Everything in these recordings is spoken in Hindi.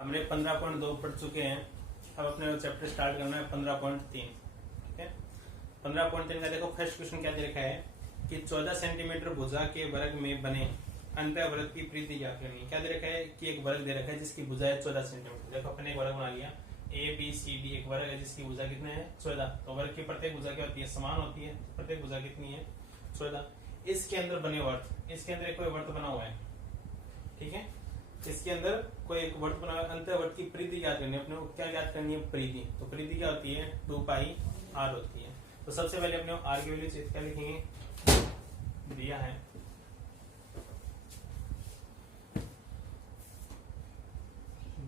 हमने 15.2 पढ़ चुके हैं। अब अपने चैप्टर स्टार्ट करना है 15.3। ठीक है, 15.3 का देखो फर्स्ट क्वेश्चन क्या दे रखा है कि 14 सेंटीमीटर भुजा के वर्ग में बने अंतःवर्त की परिधि ज्ञात करनी है। क्या दे रखा है कि एक वर्ग दे रखा है जिसकी भुजा है 14 सेंटीमीटर। देखो अपने एक वर्ग बना लिया, ए बी सी डी एक वर्ग है जिसकी भुजा कितने है 14। तो वर्ग की प्रत्येक भुजा क्या होती है समान होती है, प्रत्येक भुजा कितनी है 14। इसके अंदर बने वर्त, इसके अंदर एक कोई वर्त बना हुआ है। ठीक है, इसके अंदर कोई एक वर्त बना हुआ है, अंतःवर्त की परिधि ज्ञात करनी है। अपने को क्या ज्ञात करनी है परिधि। तो परिधि क्या होती है 2 पाई आर होती है। तो सबसे पहले अपने आर की वैल्यू क्या लिखेंगे, दिया है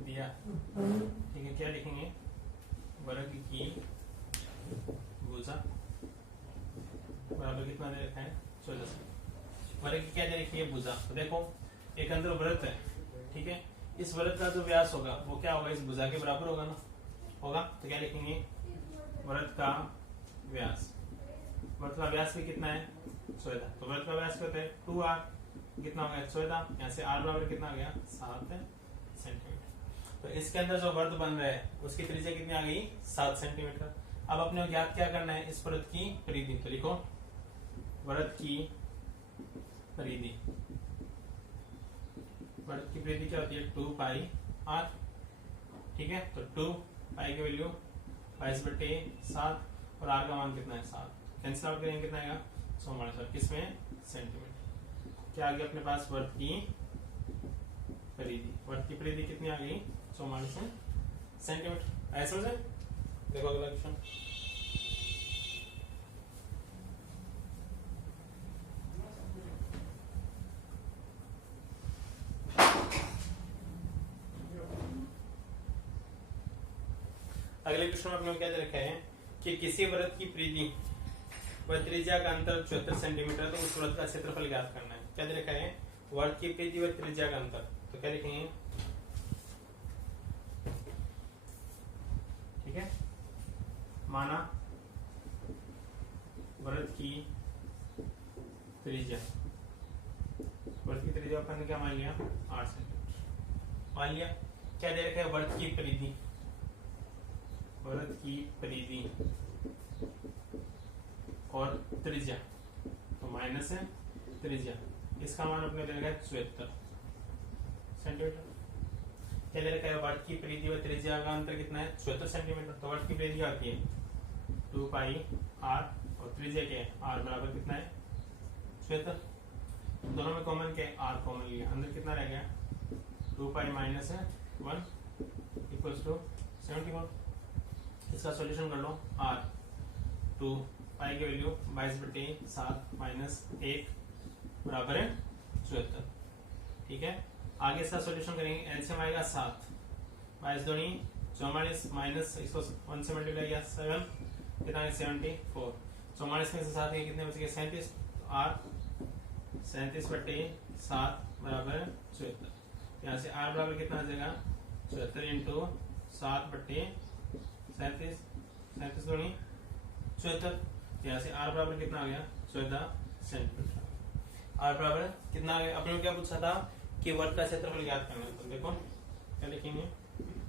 दिया। ठीक है, क्या लिखेंगे वर्ग की भुजा बराबर कितना दे रखा है 14। वर्ग की क्या दे रखी है भुजा। तो देखो एक अंदर वृत्त है, ठीक है, इस वृत्त का जो व्यास होगा वो क्या होगा इस भुजा के बराबर होगा ना, होगा। तो क्या लिखेंगे वृत्त का व्यास, वृत्त का व्यास भी कितना है 14। तो वृत्त का व्यास क्या होता है 2r, कितना हो गया 14। यहाँ से r बराबर कितना आ गया 7 सेंटीमीटर। तो इसके अंदर जो वृत्त बन रहा है उसकी त्रिज्या कितनी आ गई 7 सेंटीमीटर। अब अपने को ज्ञात क्या करना है इस वृत्त की परिधि। तो लिखो वृत्त की परिधि, वृत्त की परिधि क्या होती है 2 पाई r। ठीक है, तो 2 पाई की वैल्यू 22/7 और r का मान कितना है 7। कैंसिल आउट करेंगे कितना आएगा 100 किसमें सेंटीमीटर। क्या आ गया अपने पास वर्ग की परिधि। वर्ग की परिधि कितनी आ गई 44 सेंटीमीटर। ऐसा समझे। देखो अगला क्वेश्चन, अगले क्वेश्चन में अपने क्या दे रखा है कि किसी वृत्त की परिधि व त्रिज्या का अंतर 74 सेंटीमीटर, तो उस वृत्त का क्षेत्रफल ज्ञात करना है। क्या दे रखा है वृत्त की परिधि व त्रिज्या का अंतर। तो क्या लिखेंगे, ठीक है, माना वृत्त की त्रिज्या, वृत्त की त्रिज्या अपन ने क्या मान लिया 8 सेंटीमीटर मान लिया। क्या दे रखा है वृत्त की परिधि, वृत्त की परिधि और त्रिज्या, तो माइनस है त्रिज्या, इसका मान अपने दे रखा है 74 सेंटीमीटर। क्या दे रखा है वृत्त की परिधि व त्रिज्या का अंतर कितना है 74 सेंटीमीटर। तो वृत्त की परिधि आती है 2 पाई r और त्रिज्या क्या है r बराबर कितना है 74। दोनों में कॉमन क्या है r कॉमन लिया, अंदर कितना रह गया 2 पाई माइनस है 1 इक्वल्स टू 71। इसका सॉल्यूशन कर लो r 2 पाई की वैल्यू 22/7 माइनस 1 बराबर है 74। ठीक है, आगे इसका सॉल्यूशन करेंगे। एलसीएम आएगा 7, 22 दूनी 44 माइनस इसको 1 से मल्टीप्लाई किया 7 कितना है 74। 44 में से 7 के कितने बच गए 37। r 37/7 बराबर है 74। यहाँ से r बराबर कितना आ जाएगा 74 इंटू 7/37, 37 दूनी 74। यहाँ से r बराबर कितना आ गया 14 सेंटीमीटर। r बराबर कितना आ गया। अपने को क्या पूछा था कि वर्ग का क्षेत्रफल ज्ञात करना है। तो देखो क्या लिखेंगे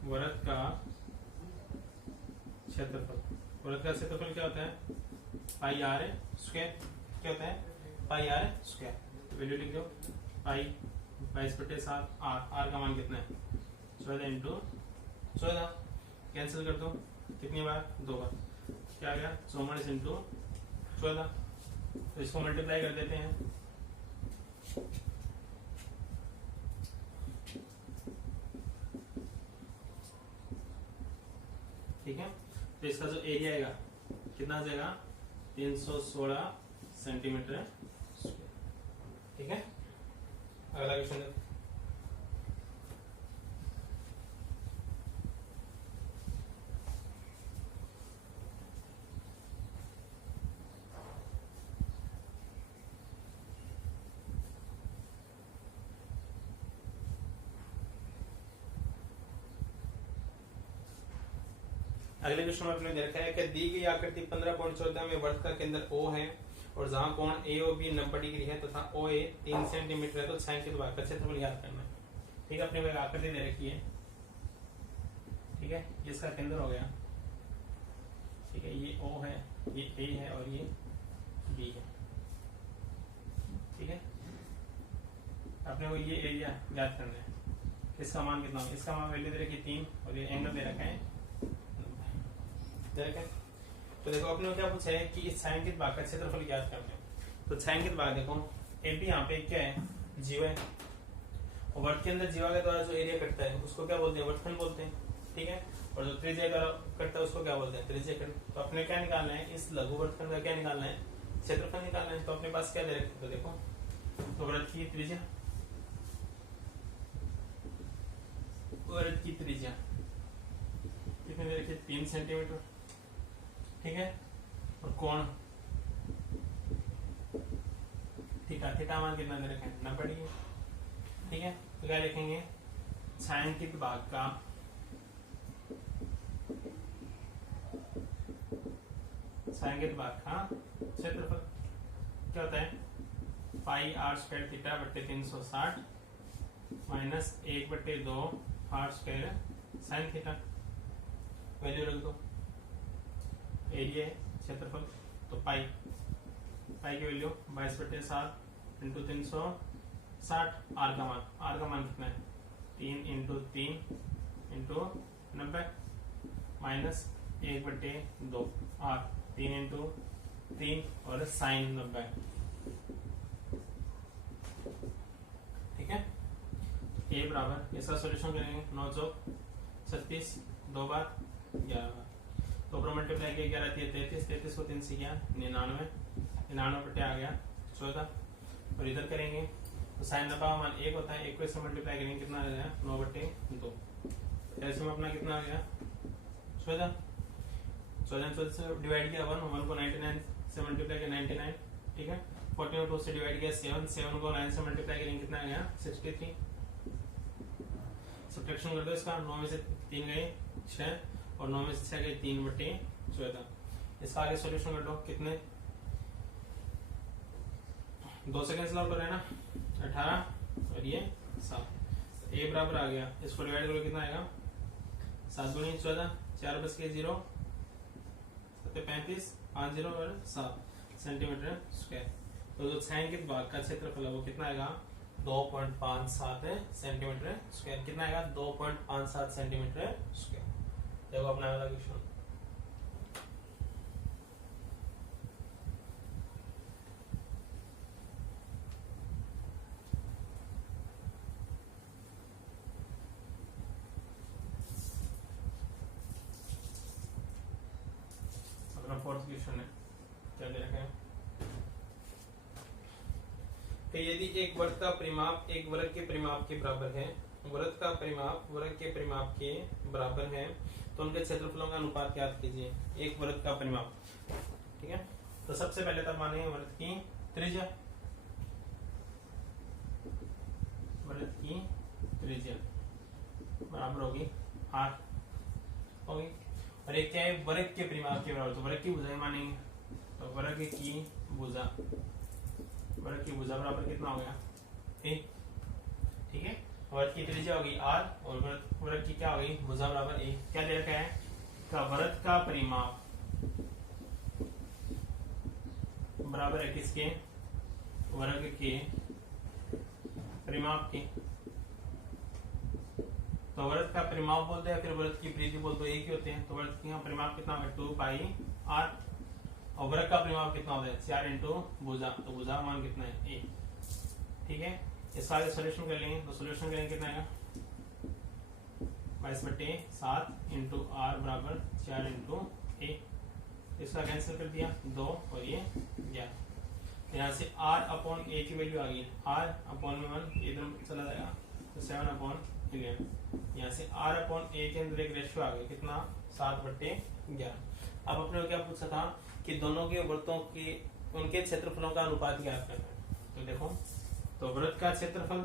वर्ग का क्षेत्रफल। वर्ग का क्षेत्रफल क्या होता है पाई आर स्क्वायर। क्या होता है पाई आर स्क्वायर। वैल्यू लिख दो पाई 22/7 आर का मान कितना है 14 इंटू 14। कैंसिल कर दो कितनी बार 2 बार, क्या आ गया 44 इंटू 14। तो इसको मल्टीप्लाई कर देते हैं। ठीक है, तो इसका जो एरिया आएगा कितना आ जाएगा 316 सेंटीमीटर स्क्वायर। ठीक है, अगला क्वेश्चन अगले क्वेश्चन में आपने देखा है कि दी गई आकृति 15.14 में वर्त का केंद्र O है और जहां कोण AOB 90 डिग्री है तथा OA 3 सेंटीमीटर है, तो छायांकित भाग का क्षेत्रफल ज्ञात करना है। ठीक है, अपने आकृति दे रखी है ठीक है, ये इसका केंद्र हो गया। ठीक है, ये O है, ये A है और ये B है। ठीक है, अपने को ये एरिया ज्ञात करना है। इसका मान कितना होगा? इसका मान वैल्यू दे रखी 3 और ये एंगल दे रखा है 90 दे रखा है। तो देखो अपने को क्या पूछा है कि इस छायांकित भाग का क्षेत्रफल ज्ञात करना है। तो छायांकित भाग देखो AB यहाँ पे क्या है? जीवा है, और वर्ग के अंदर जीवा के द्वारा जो एरिया कटता है उसको क्या बोलते हैं? वर्गखंड बोलते हैं। ठीक है, और जो त्रिज्या का कटता है उसको क्या बोलते हैं? त्रिज्या खंड। तो अपने क्या निकालना है? इस लघु वर्गखंड का क्या निकालना है? क्षेत्रफल निकालना है। तो अपने पास क्या दे रखे? तो देखो, तो वृत्त की त्रिज्या, वृत्त की त्रिज्या कितने दे रखी? 3 सेंटीमीटर। ठीक है, और कोण थीटा, थीटा मान कितना दे रखे हैं? 90 डिग्री। ठीक है, तो क्या लिखेंगे? छायांकित भाग का क्षेत्रफल क्या होता है? पाई आर स्क्वायर थीटा बट्टे 360 minus 1/2 R square sine theta. Value रख दो, एरिया है क्षेत्रफल, तो पाई की वैल्यू 22/7 इंटू 360। आर का मान कितना है? 3 into 3 into 90 minus 1/2 R 3 into 3 और साइन 90। ठीक है, ए बराबर इसका सोल्यूशन करेंगे 9 चौक 36, 2 बार 11 बार, तो ऊपर मल्टीप्लाई किया 11 33, 33 को 3 से किया 99, 99 बटे आ गया 14। और इधर करेंगे तो साइन 90 मान 1 होता है, 1 को इससे मल्टीप्लाई करेंगे कितना आ गया? 9/2। ऐसे में अपना कितना आ गया? 14 से डिवाइड किया 1 को 99 से मल्टीप्लाई किया 99। ठीक है, 14 को 2 से डिवाइड किया 7 को 9 से मल्टीप्लाई करेंगे कितना आ गया? 63। सब्ट्रैक्शन कर दो इसका, 9 में से 3 गए 6 और 9 में से 6 गए 3/14। इसका आगे सॉल्यूशन कर दो, कितने 2 से कैंसिल आउट हो रहा है ना, 18 और ये 7। ए बराबर आ गया, इसको डिवाइड करो कितना आएगा? 7 गुनी 14, 4 बच के 0 35, 5 0 और 7 सेंटीमीटर स्क्वायर। तो जो छायांकित भाग का क्षेत्रफल है वो कितना आएगा? 2.57 सेंटीमीटर स्क्वायर। कितना आएगा? 2.57 सेंटीमीटर स्क्वायर। देखो अपना अगला क्वेश्चन, अपना फोर्थ क्वेश्चन है। क्या दे रखा है कि यदि एक वर्ग का परिमाप एक वर्ग के परिमाप के बराबर है, वर्ग का परिमाप वर्ग के परिमाप के बराबर है, तो उनके क्षेत्रफलों का अनुपात ज्ञात कीजिए। एक वर्ग का परिमाप। ठीक है, तो सबसे पहले तब मानेंगे वर्ग की त्रिज्या, वर्ग की त्रिज्या बराबर होगी r होगी, और एक क्या है? वर्ग के परिमाप के बराबर, तो वर्ग की भुजा मानेंगे, तो वर्ग की भुजा, वर्ग की भुजा बराबर कितना हो गया? a। ठीक है, वर्ग की त्रिज्या होगी r और वर्ग की क्या होगी? भुजा बराबर a। क्या दे रखा है? का वर्ग का परिमाप बराबर है किसके? वर्ग के परिमाप के। तो वर्ग का परिमाप बोलते हैं, फिर वर्ग की परिधि बोलते हैं, एक ही होते हैं। तो वर्ग का परिमाप कितना होगा? 2πr, और वर्ग का परिमाप कितना होता है? 4 इंटू भुजा, तो भुजा मान कितना है? a। ठीक है, इसका आगे सोल्यूशन कर लेंगे, तो सोल्यूशन करेंगे कितना आएगा? 22/7 इंटू r बराबर 4 इंटू a। इसका कैंसिल कर दिया 2 और ये 11। यहाँ से r अपॉन a की वैल्यू आ गई, r अपॉन 1 इधर चला जाएगा तो 7/11। यहाँ से r अपॉन a के अंदर एक रेशियो आ गया कितना? 7/11। अब अपने को क्या पूछा था कि दोनों के वृत्तों के उनके क्षेत्रफलों का अनुपात ज्ञात करना है। तो देखो, तो वृत्त का क्षेत्रफल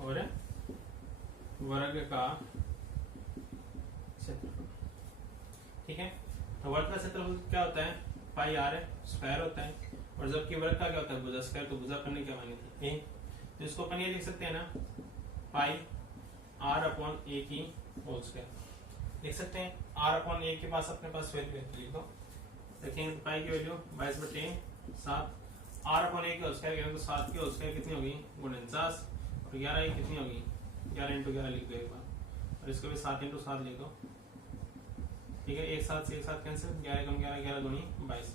और वर्ग का क्षेत्रफल। ठीक है, तो वर्ग का क्षेत्रफल क्या होता है? पाई आर है, स्क्वायर होता है, और जबकि वर्ग का क्या होता है? भुजा स्क्वायर। तो भुजा करने क्या मानी थी? a। तो इसको अपन ये लिख सकते हैं ना पाई आर अपॉन ए की होल स्क्वायर। लिख सकते हैं आर अपॉन ए के पास अपने पास वैल्यू है, लिखो। देखेंगे पाई की वैल्यू 22/7, आर अपॉन ए की होल स्क्वायर करेंगे तो 7 की होल स्क्वायर कितनी होगी 49, और 11 की कितनी होगी 11 × 11 लिख दो एक बार, और इसको भी 7 × 7 लिख दो। ठीक है, एक साथ से एक साथ कैंसिल, 11 × 11 11 दूनी 22,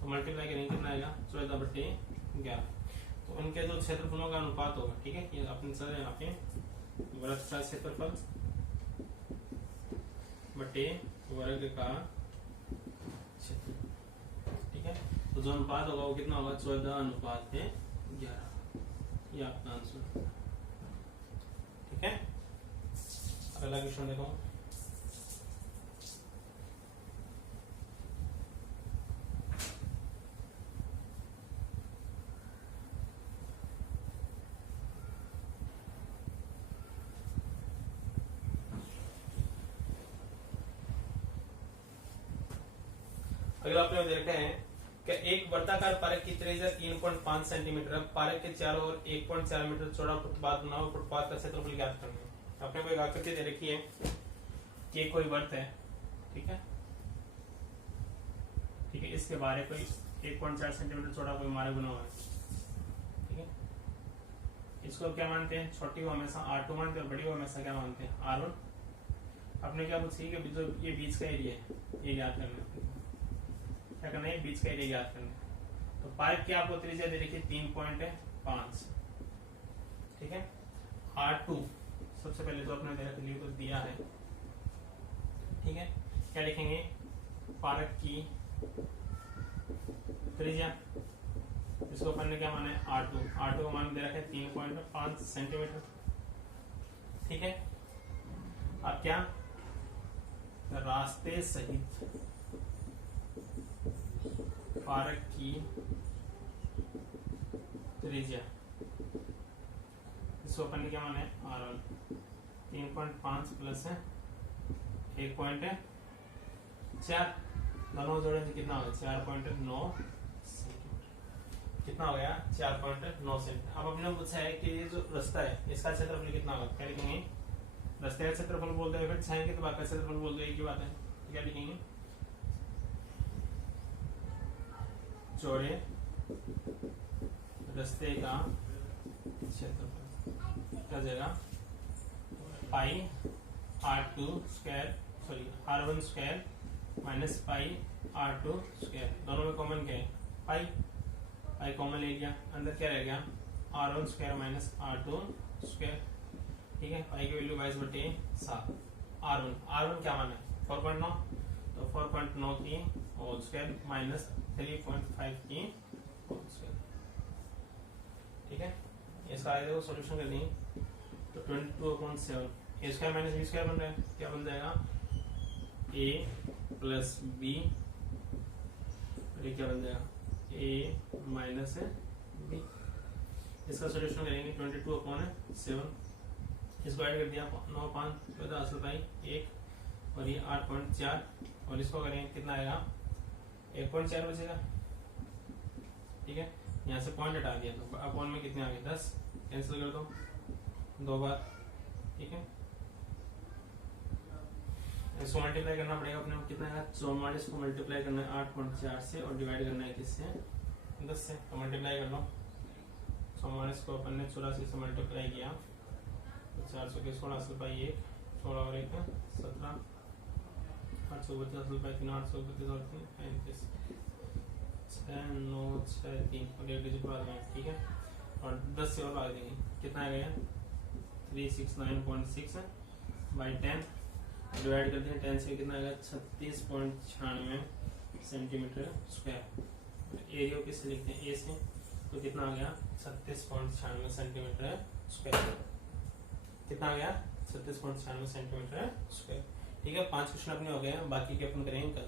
तो मल्टीप्लाई करेंगे कितना आएगा 14/11। तो उनके जो क्षेत्रफलों का अनुपात होगा, ठीक है, ये अपने सर यहाँ पे वृत्त का क्षेत्रफल बटे वर्ग का क्षेत्रफल, ठीक है। तो जो अनुपात होगा वो कितना होगा 14/11, ये आपका आंसर, ठीक है। अगला क्वेश्चन देखो। अगला आपने देखा है कि एक वर्ताकार पारक की त्रिज्या 3.5 सेंटीमीटर, पारक के चारों ओर 1.4 मीटर चौड़ा फुटपाथ बनाओ, फुटपाथ का क्षेत्रफल ज्ञात करना है। आपने कोई आकृति दे रखी है कि कोई वर्त है, ठीक है, ठीक है, इसके बारे कोई 1.4 सेंटीमीटर चौड़ा कोई मार्ग बना हुआ है, ठीक है। इसको क्या मानते हैं, छोटी को हमेशा R2 मानते हैं और बड़ी को हमेशा क्या मानते हैं R1। आपने क्या पूछी कि जो ये बीच का एरिया है ये याद करना है, क्या करना है, बीच का एरिया याद करना है। तो पाइप की आपको त्रिज्या दे रखी है 3.5, ठीक है। R2 सबसे पहले तो अपने दे रखा तो दिया है, ठीक है। क्या लिखेंगे, पारक की त्रिज्या, इसको अपन ने क्या माना है R2 का मान दे रखा है 3.5 सेंटीमीटर, ठीक है। अब क्या, रास्ते सहित पारक की त्रिज्या, इसको अपन ने क्या माना है R1, 3.5 प्लस है 1.4, दोनों जोड़े तो कितना होगा 4.9 सेंटीमीटर, कितना हो गया 4.9 सेंटीमीटर। अब अपने पूछा है कि ये जो रास्ता है इसका क्षेत्रफल कितना होगा, क्या लिखेंगे, रास्ते का क्षेत्रफल बोल दो, फिर छाएंगे तो बाकी का क्षेत्रफल बोल दो, एक ही बात है। तो क्या लिखेंगे, चौड़े रास्ते का क्षेत्रफल क्या जाएगा, पाई R1 square minus pi R2 square, दोनों में कॉमन क्या है पाई कॉमन ले लिया, अंदर क्या रह गया R1 square minus R2 square, ठीक है। पाई की वैल्यू 22/7, R1 क्या माना है 4.9, तो 4.9 की होल स्क्वायर माइनस 3.5 की होल स्क्वायर, ठीक है। इसका आगे सॉल्यूशन कर देंगे तो 22/7, ए स्क्वायर माइनस बी स्क्वायर बन रहा है, क्या बन जाएगा a प्लस बी, क्या बन जाएगा a माइनस बी। इसका सॉल्यूशन करेंगे 22/7, इसको ऐड कर दिया 9 5 असल पाई 1 और ये 8.4, और इसको करेंगे कितना आएगा 1.4 बचेगा, ठीक है। यहाँ से पॉइंट हटा दिया तो अपॉन में कितने आ गए 10, कैंसिल कर दो 2 बार, ठीक है। इसको मल्टीप्लाई करना पड़ेगा अपने, कितना है 44 को मल्टीप्लाई करना है 8.4 से और डिवाइड करना है किससे 10 से, तो मल्टीप्लाई कर लो 44 को अपन ने 84 से मल्टीप्लाई किया तो 400 के 16 असल पाई 1, 16 और 1 17, 832 असल पाई 3, 832 और 3 35, 6 9 6 3 और 1 डिजिट बाद में, ठीक है। और 10 से और भाग देंगे कितना आ गया 369.6 बाई 10, डिवाइड कर दें 10 से कितना आएगा 36.96 सेंटीमीटर स्क्वायर। एरिया किससे लिखते हैं ए से, तो कितना आ गया 36.96 सेंटीमीटर स्क्वायर, कितना आ गया 36.96 सेंटीमीटर स्क्वायर, ठीक है। 5 क्वेश्चन अपने हो गए, बाकी के अपन करेंगे कल।